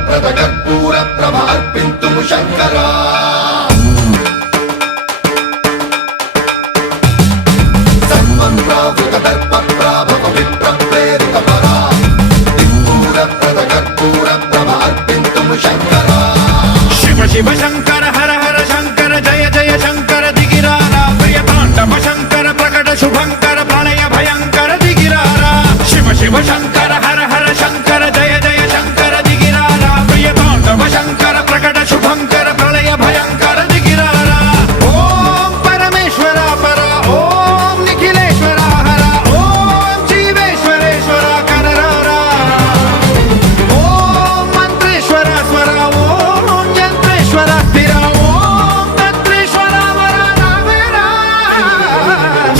ప్రద కర్పూర ప్రభ అర్పింతుము శంకరా సర్వం ప్రావృత దర్ప ప్రాభవ విప్ర ప్రేరిత పరా దిక్పూర ప్రద కర్పూర ప్రభ అర్పింతుము శంకరా శివ శివ శంకర హర హర శంకర జయ జయ శంకర దిగిరారా ప్రియ తాండవ శంకర ప్రకట శుభంకర